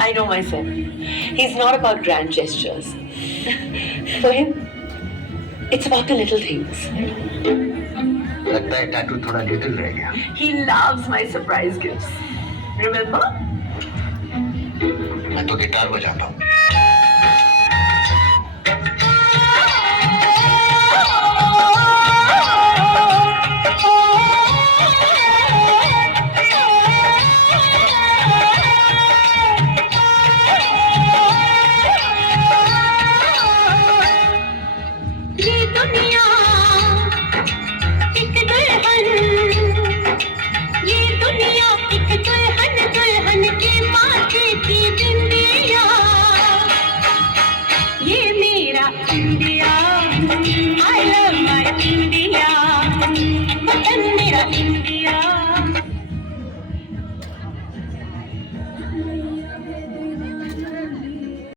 I know myself. He's not about grand gestures. For him, it's about the little things. लगता है tattoo थोड़ा little रह गया. He loves my surprise gifts. Remember? मैं तो guitar बजाता हूँ.